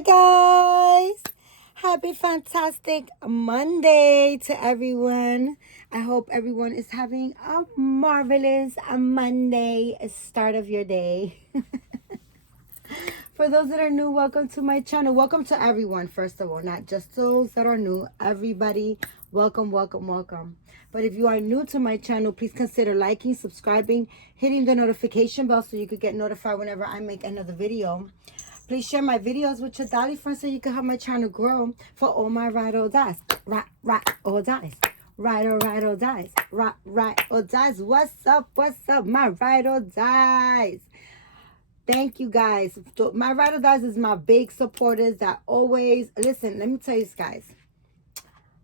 Hi guys! Happy fantastic Monday to everyone. I hope everyone is having a marvelous Monday start of your day. For those that are new, welcome to my channel. Welcome to everyone, first of all, not just those that are new. Everybody, welcome, welcome, welcome. But if you are new to my channel, please consider liking, subscribing, hitting the notification bell so you could get notified whenever I make another video. Please share my videos with your dolly friends so you can help my channel grow. For all my ride or dies. Ride or dies. Ride or dies. Ride or dies. What's up, my ride or dies? Thank you guys. My ride or dies is my big supporters that always, listen, let me tell you guys.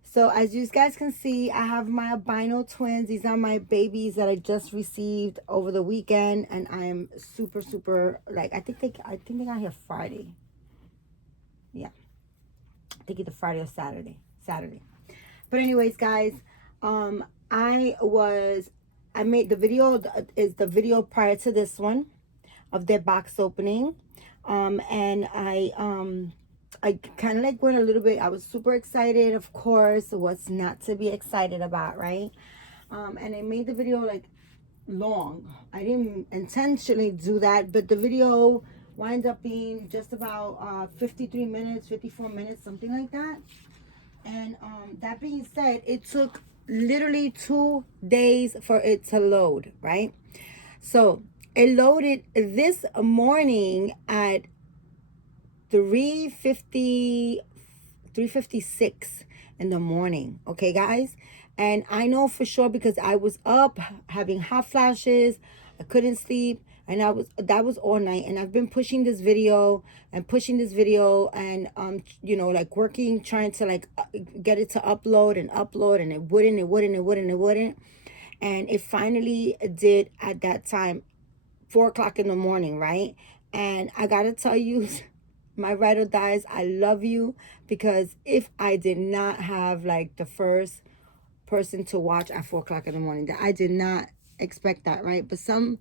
So as you guys can see, I have my albino twins. These are my babies that I just received over the weekend, and I am super, super, like, I think they got here Friday. Yeah, I think either Friday or Saturday. But anyways, guys, I made the video is the video prior to this one of their box opening, and I kind of like went a little bit, I was super excited, of course. What's not to be excited about, right? And I made the video like long. I didn't intentionally do that, but the video winds up being just about 53 minutes, 54 minutes, something like that. And that being said, it took literally 2 days for it to load, right? So it loaded this morning at 3:56 in the morning. Okay, guys? And I know for sure because I was up having hot flashes. I couldn't sleep. And that was all night. And I've been pushing this video and you know, like working, trying to like get it to upload, and it wouldn't. And it finally did at that time, 4 o'clock in the morning, right? And I gotta tell you, my ride or dies, I love you, because if I did not have like the first person to watch at 4 o'clock in the morning, that I did not expect that, right? But some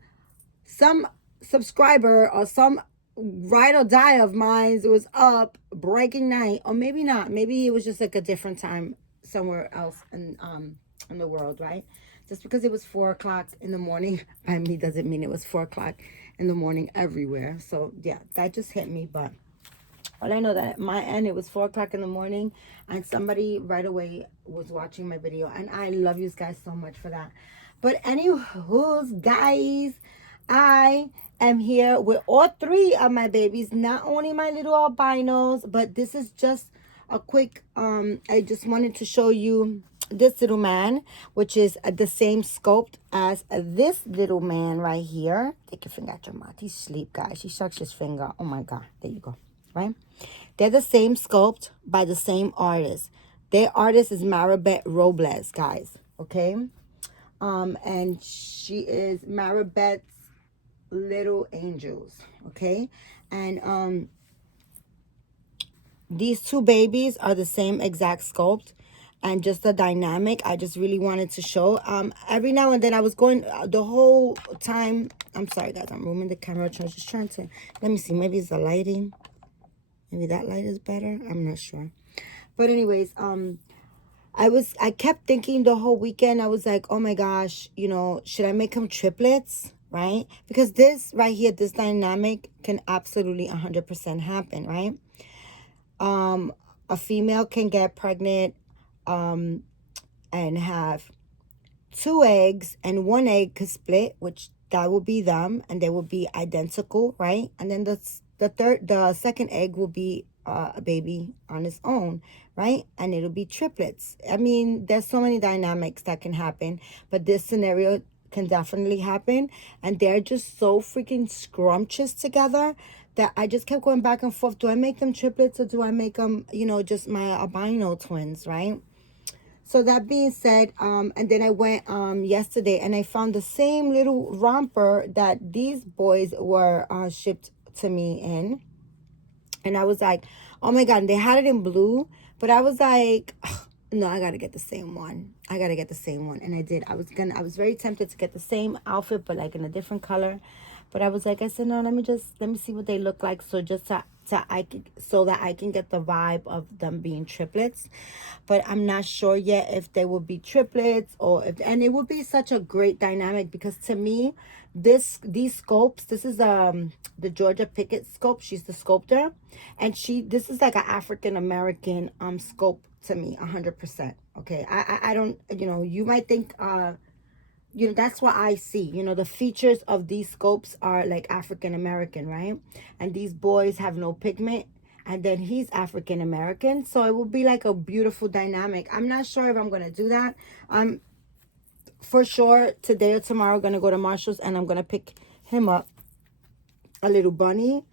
subscriber or some ride or die of mine was up breaking night, or maybe not, maybe it was just like a different time somewhere else in the world, right? Just because it was 4 o'clock in the morning by me doesn't mean it was 4 o'clock in the morning everywhere. So yeah, that just hit me. But all I know that at my end, it was 4 o'clock in the morning, and somebody right away was watching my video, and I love you guys so much for that. But anywho's, guys, I am here with all three of my babies, not only my little albinos, but this is just a quick, I just wanted to show you this little man, which is the same sculpt as this little man right here. Take your finger out your mouth. He's asleep, guys. He sucks his finger. Oh my God. There you go. Right? They're the same sculpt by the same artist. Their artist is Maribeth Robles, guys. Okay? And she is Maribeth's Little Angels. Okay? And these two babies are the same exact sculpt, and just the dynamic I just really wanted to show. Every now and then I was going the whole time. I'm sorry, guys. I'm moving the camera. I was just trying to, let me see. Maybe it's the lighting. Maybe that light is better. I'm not sure. But anyways, I kept thinking the whole weekend. I was like, oh my gosh, you know, should I make them triplets? Right? Because this right here, this dynamic can absolutely 100% happen, right? A female can get pregnant and have 2 eggs, and 1 egg could split, which that will be them, and they will be identical, right? And then the second egg will be a baby on its own, right? And it'll be triplets. I mean, there's so many dynamics that can happen, but this scenario can definitely happen, and they're just so freaking scrumptious together that I just kept going back and forth. Do I make them triplets, or do I make them, you know, just my albino twins, right? So that being said, and then I went yesterday and I found the same little romper that these boys were shipped to me in. And I was like, oh my God, and they had it in blue. But I was like, no, I gotta get the same one. I gotta get the same one. And I did. I was very tempted to get the same outfit, but like in a different color. But I was like, I said, no, let me see what they look like. So just to so that I can get the vibe of them being triplets. But I'm not sure yet if they will be triplets, or if, and it would be such a great dynamic, because to me, these sculpts, this is the Georgia Pickett sculpt. She's the sculptor, and this is like an African American sculpt to me, 100%. Okay, I don't, you might think that's what I see. The features of these scopes are like African American, right? And these boys have no pigment. And then he's African American. So it will be like a beautiful dynamic. I'm not sure if I'm going to do that. I'm for sure today or tomorrow going to go to Marshall's and I'm going to pick him up a little bunny.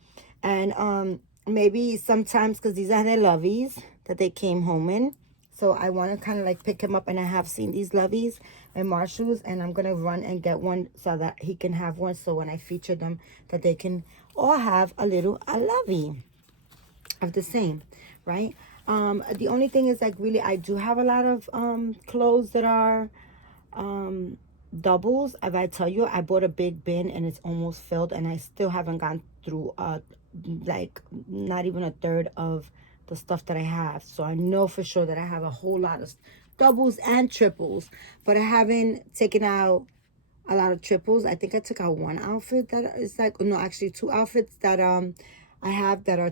And maybe sometimes, because these are their lovies that they came home in. So I want to kind of like pick him up, and I have seen these lovies in Marshall's, and I'm going to run and get one so that he can have one. So when I feature them, that they can all have a lovey of the same, right? The only thing is, like, really, I do have a lot of clothes that are doubles. If I tell you, I bought a big bin and it's almost filled, and I still haven't gone through like not even a third of the stuff that I have. So I know for sure that I have a whole lot of doubles and triples, but I haven't taken out a lot of triples. I think I took out one outfit that is like, no, actually two outfits that I have that are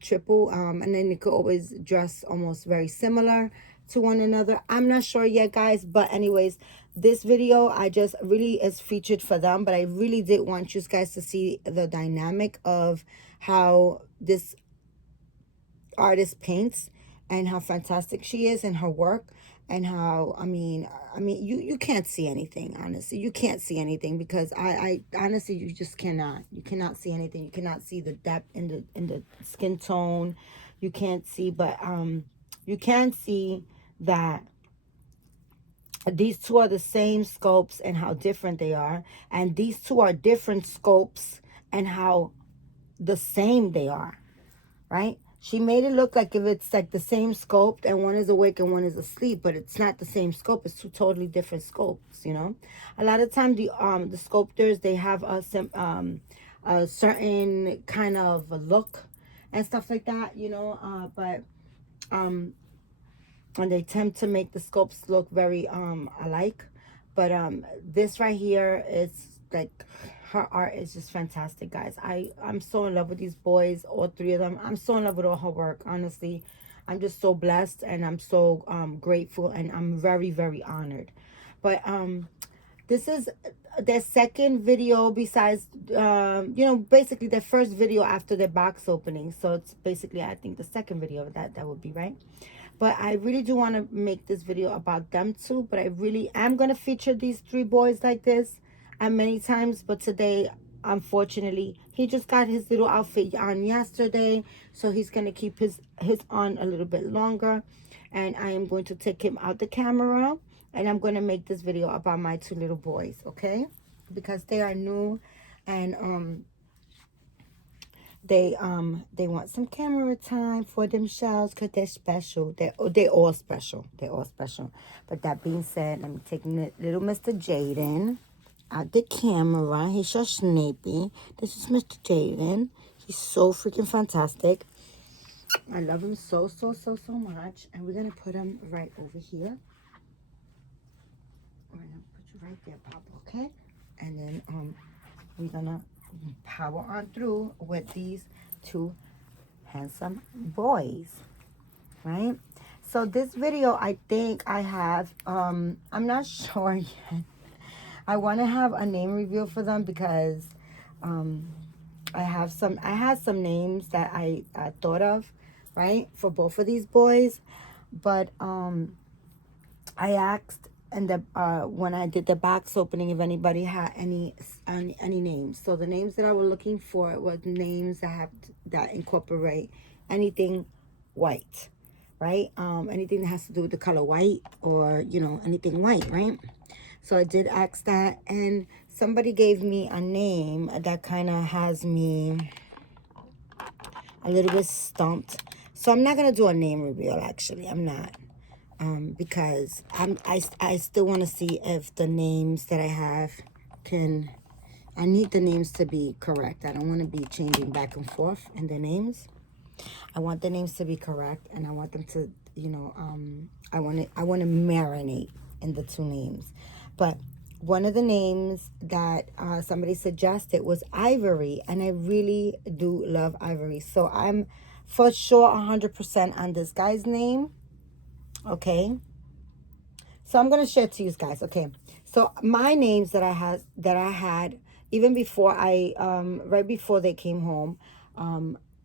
triple, and then you could always dress almost very similar to one another. I'm not sure yet, guys, but anyways, this video I just really is featured for them, but I really did want you guys to see the dynamic of how this artist paints and how fantastic she is and her work, and how I mean you can't see anything. Honestly, you can't see anything, because I honestly, you just cannot see anything. You cannot see the depth in the skin tone. You can't see, but you can see that these two are the same sculpts and how different they are, and these two are different sculpts and how the same they are, right? She made it look like if it's like the same sculpt and one is awake and one is asleep, but it's not the same sculpt. It's two totally different sculpts, A lot of times the sculptors, they have a certain kind of a look and stuff like that, but and they tend to make the sculpts look very alike. But this right here is like, her art is just fantastic, guys. I'm so in love with these boys, all three of them. I'm so in love with all her work, honestly. I'm just so blessed, and I'm so grateful, and I'm very, very honored. But this is their second video, besides basically their first video after their box opening. So it's basically, I think, the second video of that would be, right? But I really do want to make this video about them too. But I really am going to feature these three boys like this and many times. But today, unfortunately, he just got his little outfit on yesterday. So he's going to keep his on a little bit longer. And I am going to take him out the camera. And I'm going to make this video about my two little boys, okay? Because they are new, and they want some camera time for themselves, because they're special. They're all special. They're all special. But that being said, let me take little Mr. Jaden out the camera. He's so snippy. This is Mr. Jaden. He's so freaking fantastic. I love him so, so, so, so much. And we're going to put him right over here. We're going to put you right there, Pop, okay? And then we're going to power on through with these two handsome boys, right? So this video, I think I have, I'm not sure yet. I want to have a name reveal for them, because I had some names that I thought of, right, for both of these boys. But I asked, and when I did the box opening, if anybody had any names. So the names that I was looking for was names that incorporate anything white, right? Anything that has to do with the color white, or anything white, right? So I did ask that, and somebody gave me a name that kind of has me a little bit stumped. So I'm not gonna do a name reveal. Actually, I'm not. Because I still want to see if the names that I have I need the names to be correct. I don't want to be changing back and forth in the names. I want the names to be correct, and I want them to, you know, I want to marinate in the two names. But one of the names that somebody suggested was Ivory, and I really do love Ivory. So I'm for sure 100% on this guy's name. Okay. So I'm gonna share it to you guys. Okay. So my names that I had even before right before they came home,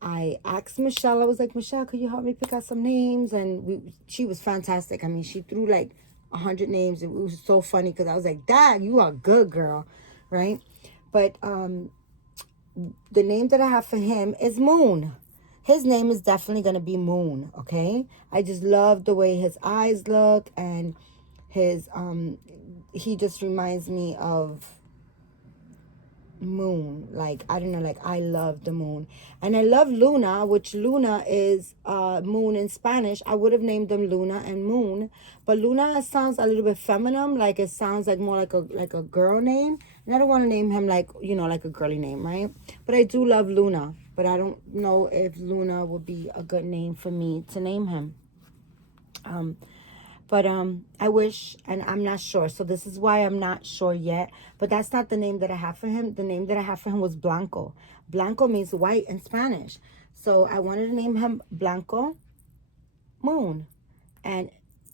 I asked Michelle. I was like, Michelle, could you help me pick out some names? And she was fantastic. I mean, she threw like 100 names. It was so funny because I was like, Dad, you are a good girl, right? But the name that I have for him is Moon. His name is definitely going to be Moon, okay? I just love the way his eyes look, and his he just reminds me of moon. Like, I don't know, like, I love the moon. And I love Luna, which Luna is moon in Spanish. I would have named them Luna and Moon, but Luna sounds a little bit feminine. Like, it sounds like more like a girl name, and I don't want to name him like, you know, like a girly name, right? But I do love Luna, but I don't know if Luna would be a good name for me to name him. But I wish, and I'm not sure. So this is why I'm not sure yet. But that's not the name that I have for him. The name that I have for him was Blanco. Blanco means white in Spanish. So I wanted to name him Blanco Moon. And,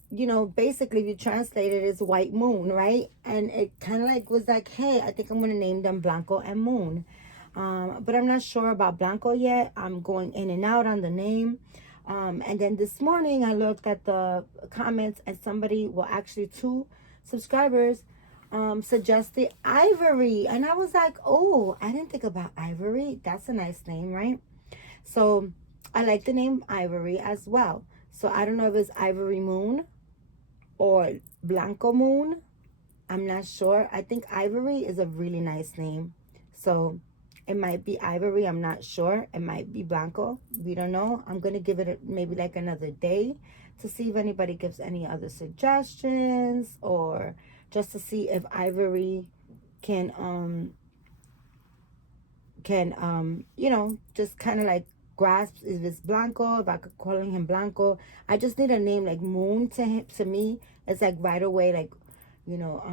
you know, basically if you translate it, it's white moon, right? And it kind of like was like, hey, I think I'm going to name them Blanco and Moon. But I'm not sure about Blanco yet. I'm going in and out on the name. And then this morning I looked at the comments, and somebody, well, actually 2 subscribers suggested Ivory. And I was like, oh, I didn't think about Ivory. That's a nice name, right? So I like the name Ivory as well. So I don't know if it's Ivory Moon or Blanco Moon. I'm not sure. I think Ivory is a really nice name. So it might be Ivory. I'm not sure. It might be Blanco. We don't know. I'm going to give it maybe like another day to see if anybody gives any other suggestions, or just to see if Ivory can you know, just kind of like grasp if it's Blanco, if I could call him Blanco. I just need a name like Moon to him. To me, it's like right away, like, you know,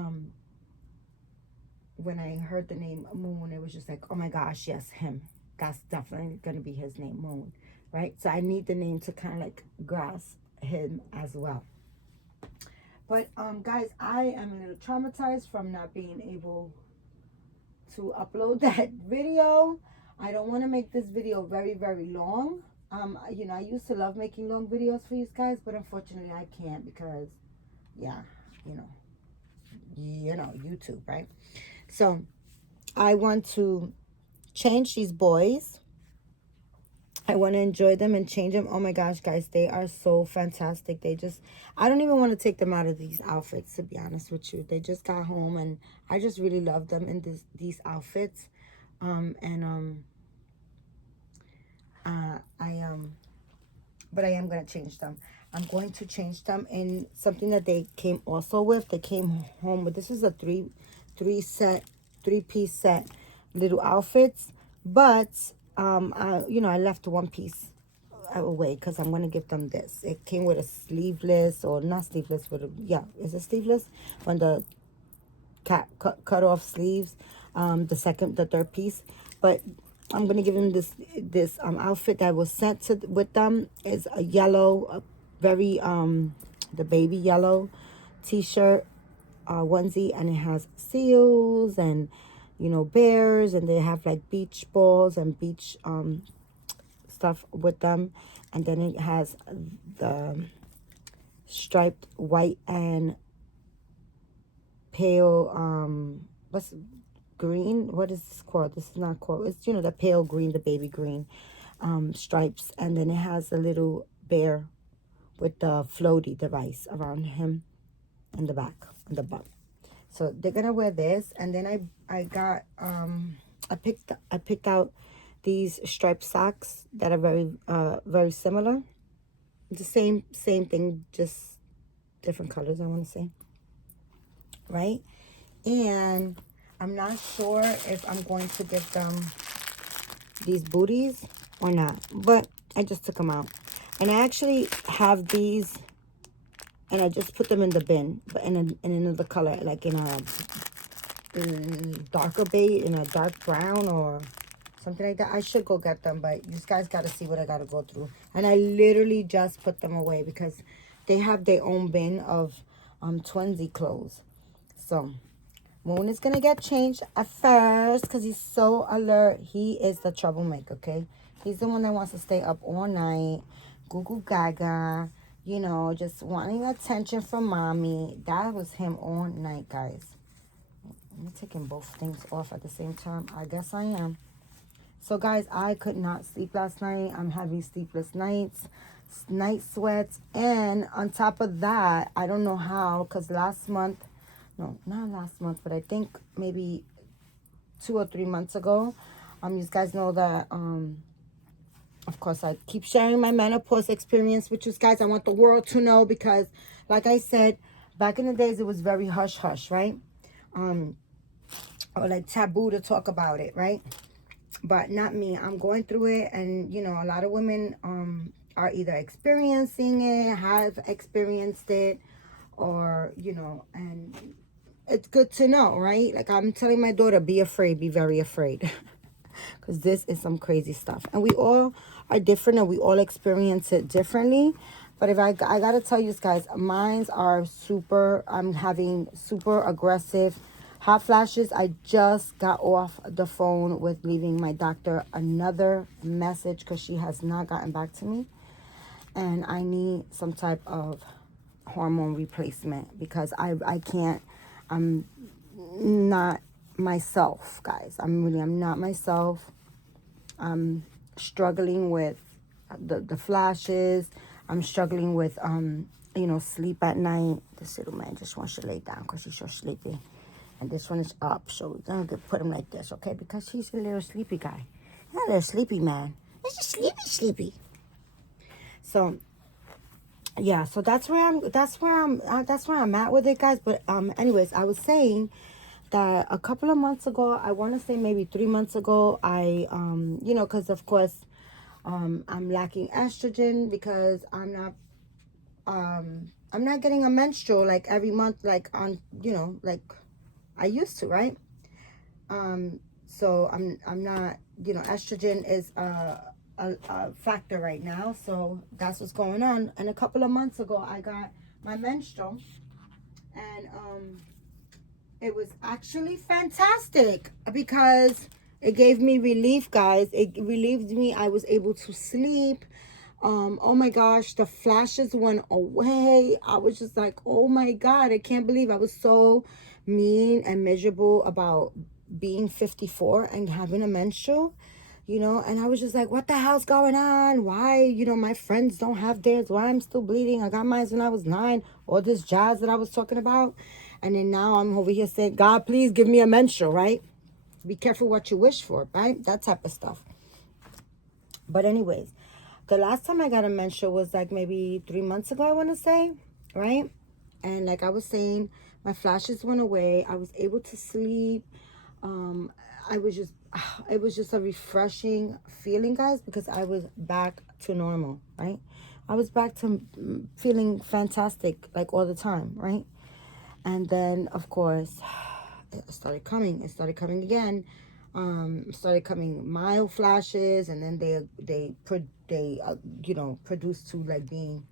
when I heard the name Moon, it was just like, oh my gosh, yes, him. That's definitely going to be his name, Moon, right? So I need the name to kind of like grasp him as well. But guys, I am a little traumatized from not being able to upload that video. I don't want to make this video very, very long. You know, I used to love making long videos for you guys, but unfortunately I can't because, yeah, you know, YouTube, right? So I want to change these boys. I want to enjoy them and change them. Oh my gosh, guys, they are so fantastic. They just, I don't even want to take them out of these outfits, to be honest with you. They just got home, and I just really love them in these outfits. But I am going to change them. I'm going to change them in something that they came also with. They came home with, this is a three-piece set little outfits. But, you know, I left one piece away because I'm going to give them this. It came with a sleeveless, or not sleeveless, but yeah, is it sleeveless? When the cut off sleeves, the third piece. But I'm gonna give them this outfit that was sent with them. Is a yellow, very the baby yellow t-shirt, onesie, and it has seals and, you know, bears, and they have like beach balls and beach stuff with them. And then it has the striped white and pale what's green, what is this called? This is not called, it's, you know, the pale green, the baby green stripes. And then it has a little bear with the floaty device around him in the back, in the butt. So they're gonna wear this. And then I got I picked out these striped socks that are very similar. The same thing, just different colors, I want to say, right? And I'm not sure if I'm going to give them these booties or not, but I just took them out. And I actually have these, and I just put them in the bin, but in another color, like in a darker beige, in a dark brown or something like that. I should go get them, but you guys got to see what I got to go through. And I literally just put them away because they have their own bin of twinsy clothes. So Moon is going to get changed at first because he's so alert. He is the troublemaker, okay? He's the one that wants to stay up all night, goo goo gaga, you know, just wanting attention from mommy. That was him all night, guys. I'm taking both things off at the same time. I guess I am. So, guys, I could not sleep last night. I'm having sleepless nights, night sweats. And on top of that, I don't know how, because last month, no, not last month, but I think maybe 2 or 3 months ago, you guys know that, of course, I keep sharing my menopause experience with you guys. I want the world to know because, like I said, back in the days, it was very hush-hush, right? Or like taboo to talk about it, right? But not me. I'm going through it, and you know, a lot of women are either experiencing it, have experienced it, or you know, and it's good to know, right? Like I'm telling my daughter, be afraid, be very afraid, because this is some crazy stuff, and we all are different, and we all experience it differently. But if I gotta tell you guys, mines are super. I'm having super aggressive hot flashes. I just got off the phone with leaving my doctor another message because she has not gotten back to me. And I need some type of hormone replacement because I can't, I'm not myself, guys. I'm not myself. I'm struggling with the flashes. I'm struggling with, you know, sleep at night. This little man just wants to lay down because he's so sleepy. And this one is up, so we're going to put him like this, okay? Because he's a little sleepy guy. He's a little sleepy man. He's a sleepy. So, yeah, so that's where I'm at with it, guys. But anyways, I was saying that a couple of months ago, I want to say maybe 3 months ago, I you know, because of course I'm lacking estrogen because I'm not getting a menstrual like every month, like on, you know, like I used to, right? So I'm not, you know, estrogen is a factor right now. So that's what's going on. And a couple of months ago, I got my menstrual, and it was actually fantastic because it gave me relief, guys. It relieved me. I was able to sleep. Oh my gosh, the flashes went away. I was just like, oh my God, I can't believe I was so mean and miserable about being 54 and having a menstrual, you know. And I was just like, what the hell's going on? Why, you know, my friends don't have theirs? Why I'm still bleeding? I got mine when I was 9. All this jazz that I was talking about. And then now I'm over here saying, God, please give me a menstrual, right? Be careful what you wish for, right? That type of stuff. But anyways, the last time I got a menstrual was like maybe 3 months ago, I want to say, right? And like I was saying, my flashes went away. I was able to sleep. It was just a refreshing feeling, guys, because I was back to normal, right? I was back to feeling fantastic, like all the time, right? And then, of course, it started coming. It started coming again. Started coming mild flashes, and then they you know, produced to like being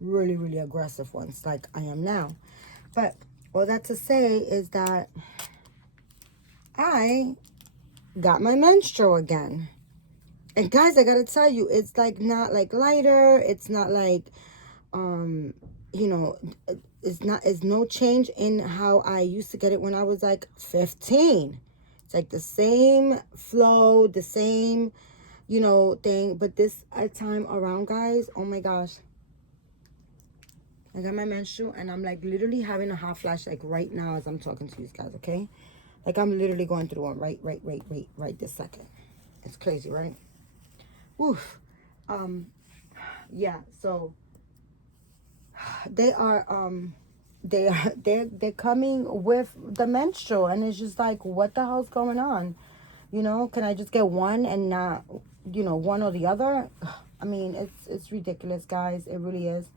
really, really aggressive ones, like I am now. But all that to say is that I got my menstrual again. And guys, I gotta tell you, it's like not like lighter. It's not like, you know, it's no change in how I used to get it when I was like 15. It's like the same flow, the same, you know, thing. But this time around, guys, oh my gosh. I got my menstrual, and I'm like literally having a hot flash like right now as I'm talking to you guys, okay? Like I'm literally going through one right this second. It's crazy, right? Woof. Yeah, so they're coming with the menstrual, and it's just like, what the hell's going on? You know, can I just get one and not, you know, one or the other? I mean, it's ridiculous, guys. It really is.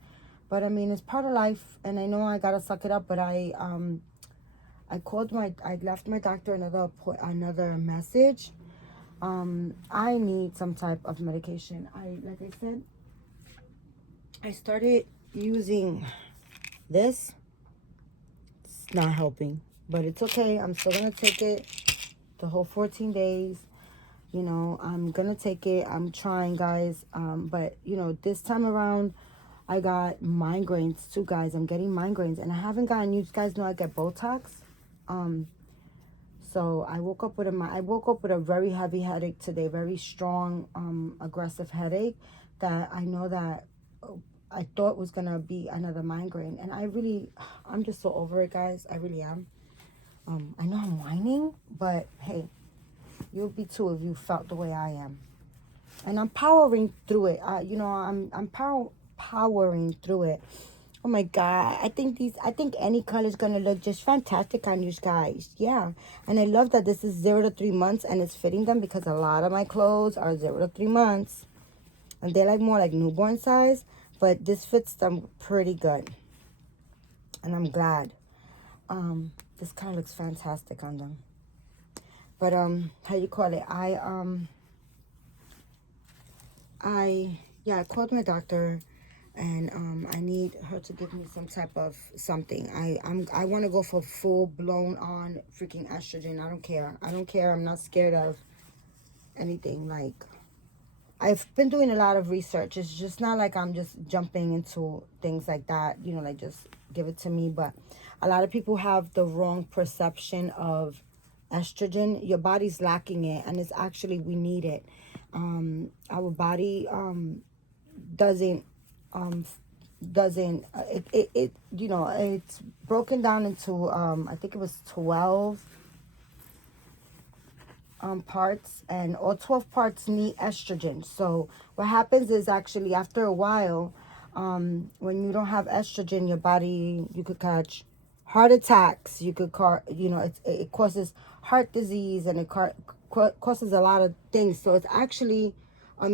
But I mean, it's part of life, and I know I gotta suck it up. But I left my doctor another message. I need some type of medication. Like I said, I started using this. It's not helping, but it's okay. I'm still gonna take it the whole 14 days. You know, I'm gonna take it. I'm trying, guys. But you know, this time around, I got migraines too, guys. I'm getting migraines, and I haven't gotten. You guys know I get Botox. So I woke up with a very heavy headache today, very strong, aggressive headache that I know that I thought was gonna be another migraine, and I'm just so over it, guys. I really am. I know I'm whining, but hey, you'll be too if you felt the way I am. And I'm powering through it. You know, I'm powering through it. Oh my God, I think any color is gonna look just fantastic on you guys. Yeah, and I love that this is 0 to 3 months and it's fitting them, because a lot of my clothes are 0 to 3 months, and they're like more like newborn size. But this fits them pretty good, and I'm glad. This kind of looks fantastic on them. But how you call it? I called my doctor, and I need her to give me some type of something. I want to go for full blown on freaking estrogen. I don't care. I'm not scared of anything. Like, I've been doing a lot of research. It's just not like I'm just jumping into things like that, you know, like just give it to me. But a lot of people have the wrong perception of estrogen. Your body's lacking it, and it's actually, we need it. Our body doesn't it you know, it's broken down into I think it was 12 parts, and all 12 parts need estrogen. So what happens is, actually, after a while, when you don't have estrogen, your body, you could catch heart attacks, you know, it causes heart disease, and it causes a lot of things. So it's actually a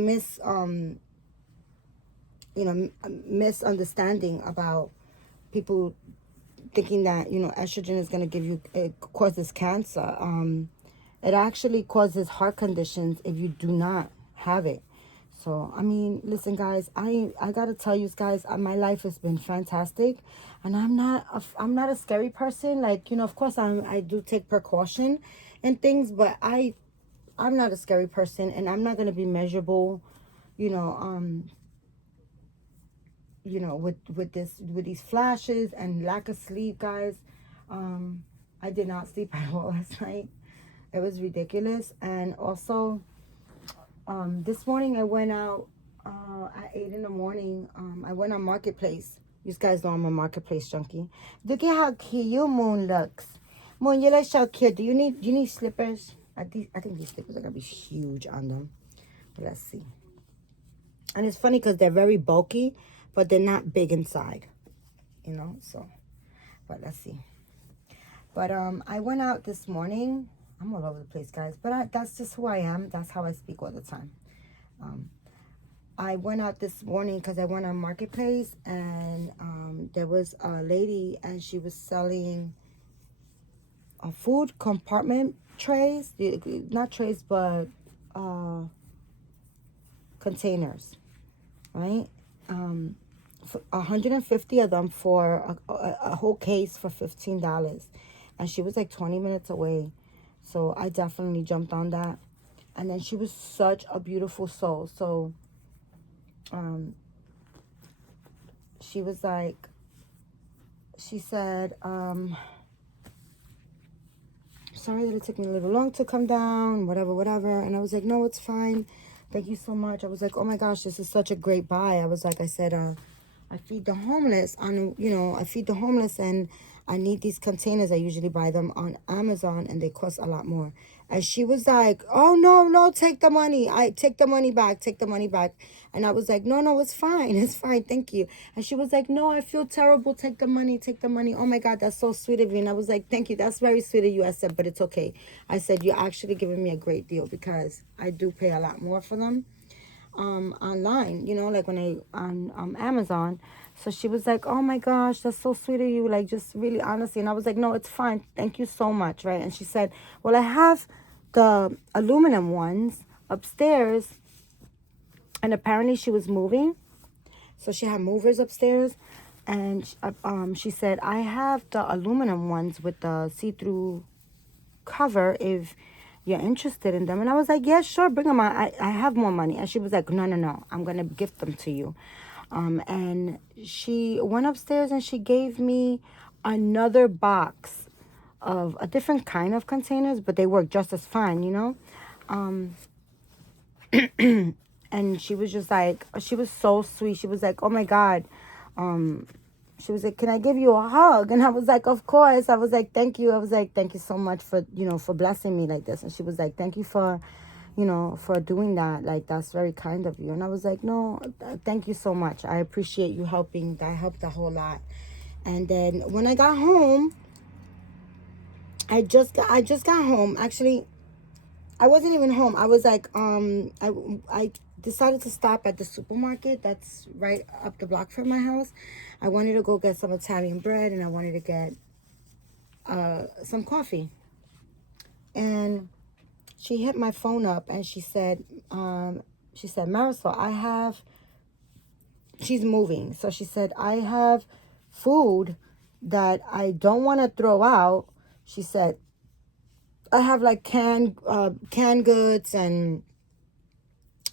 misunderstanding about people thinking that, you know, estrogen is going to it causes cancer. It actually causes heart conditions if you do not have it. So, I mean, listen, guys, I got to tell you guys, my life has been fantastic, and I'm not a scary person. Like, you know, of course I do take precaution and things, but I'm not a scary person, and I'm not going to be measurable, you know, with these flashes and lack of sleep, guys. I did not sleep at all last night. It was ridiculous. And also, this morning I went out at 8 in the morning. I went on Marketplace. You guys know I'm a Marketplace junkie. Look at how cute Moon looks. Moon, you look so cute. Do you need slippers? I think these slippers are gonna be huge on them. But let's see. And it's funny because they're very bulky, but they're not big inside, you know. So, but let's see. But I went out this morning. I'm all over the place, guys, but that's just who I am. That's how I speak all the time. I went out this morning because I went on Marketplace, and there was a lady, and she was selling food compartment trays, not trays, but containers, right? 150 of them for a whole case for $15, and she was like 20 minutes away. So I definitely jumped on that. And then she was such a beautiful soul. So she was like, she said, sorry that it took me a little long to come down, whatever. And I was like, no, it's fine. Thank you so much. I was like, oh my gosh, this is such a great buy. I was like, I said, I feed the homeless and I need these containers. I usually buy them on Amazon, and they cost a lot more. And she was like, oh, no, take the money. Take the money back. And I was like, no, it's fine. Thank you. And she was like, no, I feel terrible. Take the money. Oh my God, that's so sweet of you. And I was like, thank you. That's very sweet of you. I said, but it's okay. I said, you're actually giving me a great deal, because I do pay a lot more for them. online, you know, like when I on Amazon. So she was like, "Oh my gosh, that's so sweet of you, like just really honestly." And I was like, "No, it's fine. Thank you so much." Right? And she said, "Well, I have the aluminum ones upstairs." And apparently she was moving, so she had movers upstairs, and she said, "I have the aluminum ones with the see-through cover if you're interested in them." And I was like, "Yeah, sure, bring them on. I have more money." And she was like, "No, no, no, I'm gonna gift them to you." And she went upstairs and she gave me another box of a different kind of containers, but they work just as fine, you know. Um, and she was just like, she was so sweet. She was like, "Oh my God." Um, she was like, "Can I give you a hug?" And I was like, "Of course." I was like, "Thank you." I was like, "Thank you so much for, you know, for blessing me like this." And she was like, "Thank you for, you know, for doing that. Like, that's very kind of you." And I was like, "No, thank you so much. I appreciate you helping. That helped a whole lot." And then when I got home, I just got home. Actually, I wasn't even home. I was like, I decided to stop at the supermarket that's right up the block from my house. I wanted to go get some Italian bread and I wanted to get some coffee. And she hit my phone up and she said, "Marisol, I have," she's moving. So she said, "I have food that I don't want to throw out." She said, "I have like canned goods, and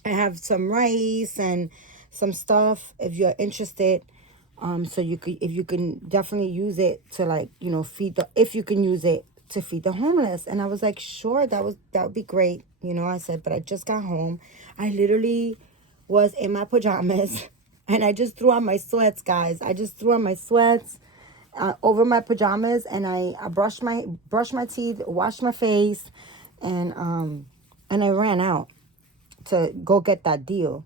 I have some rice and some stuff if you're interested. So you could, if you can definitely use it to, like, you know, feed the, if you can use it to feed the homeless." And I was like, "Sure, that would be great." You know, I said, "But I just got home. I literally was in my pajamas and I just threw on my sweats, guys. I just threw on my sweats over my pajamas, and I brushed my teeth, washed my face, and I ran out to go get that deal."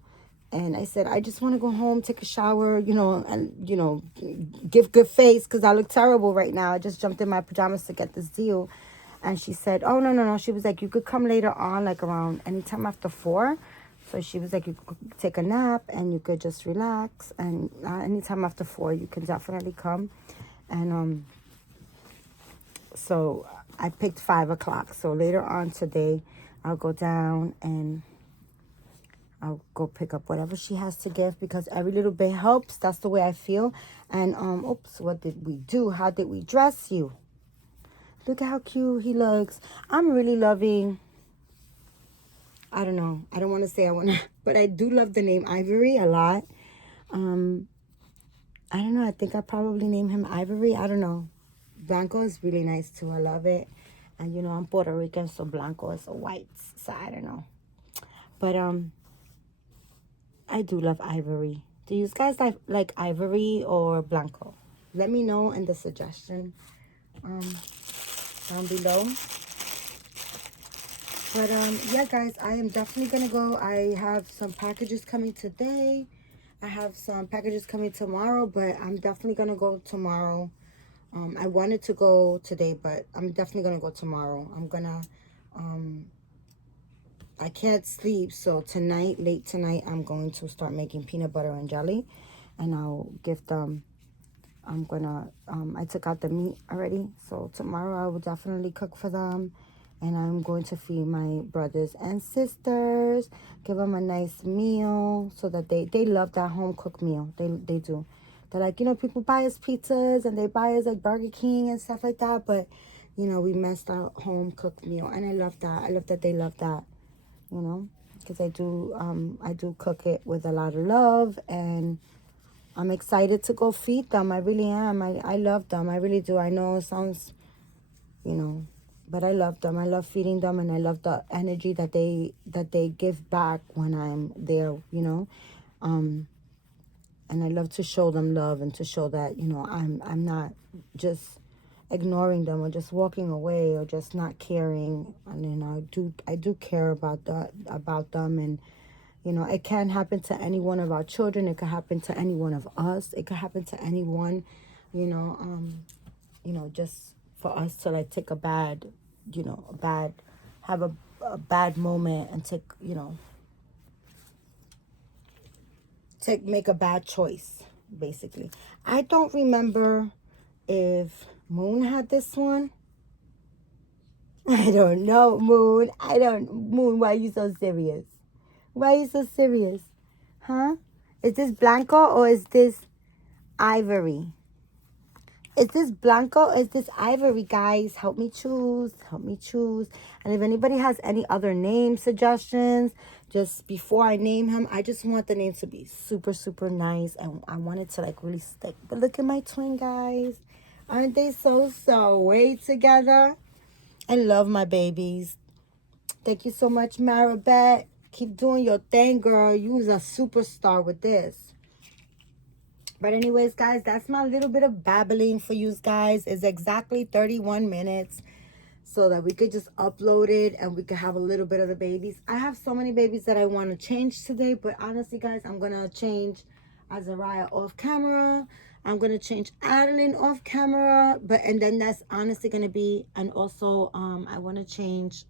And I said, "I just want to go home, take a shower, you know, and, you know, give good face because I look terrible right now. I just jumped in my pajamas to get this deal." And she said, "Oh, no, no, no." She was like, "You could come later on, like around anytime after 4." So she was like, "You could take a nap and you could just relax. And anytime after 4, you can definitely come." And so I picked 5 o'clock. So later on today, I'll go down and I'll go pick up whatever she has to give because every little bit helps. That's the way I feel. And oops, what did we do? How did we dress you? Look at how cute he looks. I'm really loving, I don't know. I don't want to say I want to, but I do love the name Ivory a lot. Um, I don't know. I think I probably name him Ivory. I don't know. Blanco is really nice too. I love it. And you know, I'm Puerto Rican, so Blanco is a white. So I don't know. But I do love Ivory. Do you guys like Ivory or Blanco? Let me know in the suggestion down below. But yeah, guys, I am definitely gonna go. I have some packages coming today. I have some packages coming tomorrow, but I'm definitely gonna go tomorrow. I wanted to go today, but I'm definitely gonna go tomorrow. I'm gonna I can't sleep, so tonight, late tonight, I'm going to start making peanut butter and jelly, and I'll give them. I'm gonna, I took out the meat already, so tomorrow I will definitely cook for them, and I'm going to feed my brothers and sisters, give them a nice meal, so that they love that home cooked meal. They do. They're like, you know, people buy us pizzas and they buy us like Burger King and stuff like that, but you know, we messed our home cooked meal, and I love that. I love that they love that, you know, because I do cook it with a lot of love, and I'm excited to go feed them. I really am. I love them. I really do. I know it sounds, you know, but I love them. I love feeding them, and I love the energy that they give back when I'm there, you know. And I love to show them love and to show that, you know, I'm not just ignoring them or just walking away or just not caring. And you know, I do care about them. And you know, it can happen to any one of our children. It could happen to any one of us. It could happen to anyone, you know, just for us to like take a bad, you know, have a bad moment and take, you know, to make a bad choice, basically. I don't remember if Moon had this one. I don't know, Moon. Moon, why are you so serious? Why are you so serious? Huh? Is this Blanco or is this Ivory? Is this Blanco or is this Ivory, guys? Help me choose. Help me choose. And if anybody has any other name suggestions, just before I name him, I just want the name to be super, super nice. And I want it to like really stick. But look at my twin, guys. Aren't they so sweet together? I love my babies. Thank you so much, Maribeth. Keep doing your thing, girl. You was a superstar with this. But anyways, guys, that's my little bit of babbling for you guys. It's exactly 31 minutes so that we could just upload it and we could have a little bit of the babies. I have so many babies that I want to change today. But honestly, guys, I'm going to change Azariah off camera. I'm going to change Adeline off camera. And then that's honestly going to be, and also I want to change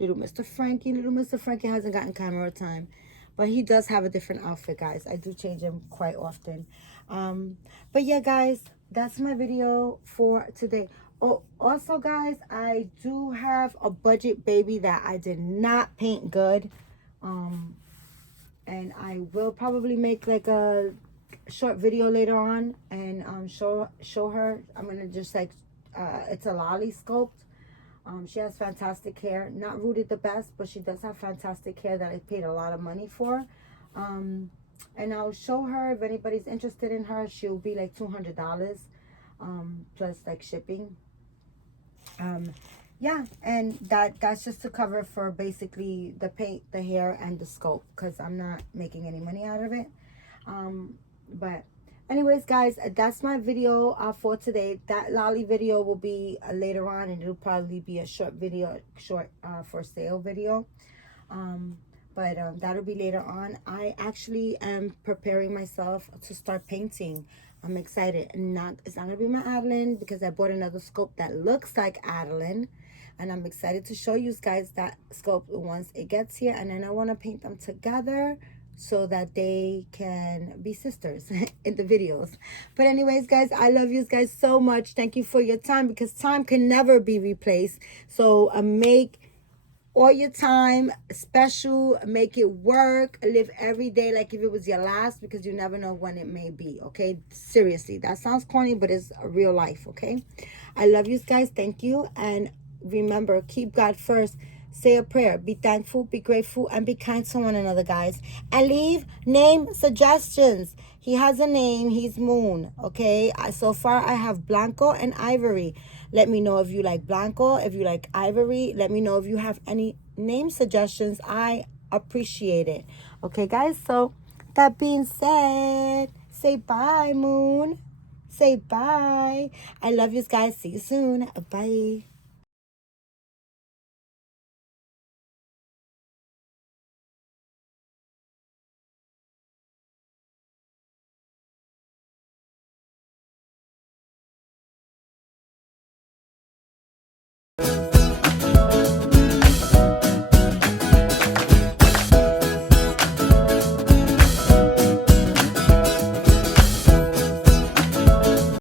Little Mr. Frankie. Little Mr. Frankie hasn't gotten camera time. But he does have a different outfit, guys. I do change him quite often. But yeah, guys, that's my video for today. Oh, also, guys, I do have a budget baby that I did not paint good. And I will probably make like a short video later on and show her. I'm going to just like, it's a lolly sculpt. She has fantastic hair. Not rooted the best, but she does have fantastic hair that I paid a lot of money for. And I'll show her. If anybody's interested in her, she'll be like $200 plus like shipping. Yeah, and that's just to cover for basically the paint, the hair, and the sculpt, because I'm not making any money out of it. But anyways, guys, that's my video for today. That lolly video will be later on, and it'll probably be a short video, for sale video. But that'll be later on. I actually am preparing myself to start painting. I'm excited. It's not gonna be my Adeline because I bought another sculpt that looks like Adeline, and I'm excited to show you guys that sculpt once it gets here. And then I want to paint them together so that they can be sisters in the videos. But anyways, guys, I love you guys so much. Thank you for your time, because time can never be replaced. So make all your time special, make it work, live every day like if it was your last, because you never know when it may be. Okay, seriously, that sounds corny, but it's a real life. Okay, I love you guys. Thank you. And remember, keep God first. Say a prayer. Be thankful, be grateful, and be kind to one another, guys. And leave name suggestions. He has a name. He's Moon. Okay. So far, I have Blanco and Ivory. Let me know if you like Blanco, if you like Ivory. Let me know if you have any name suggestions. I appreciate it. Okay, guys. So that being said, say bye, Moon. Say bye. I love you guys. See you soon. Bye.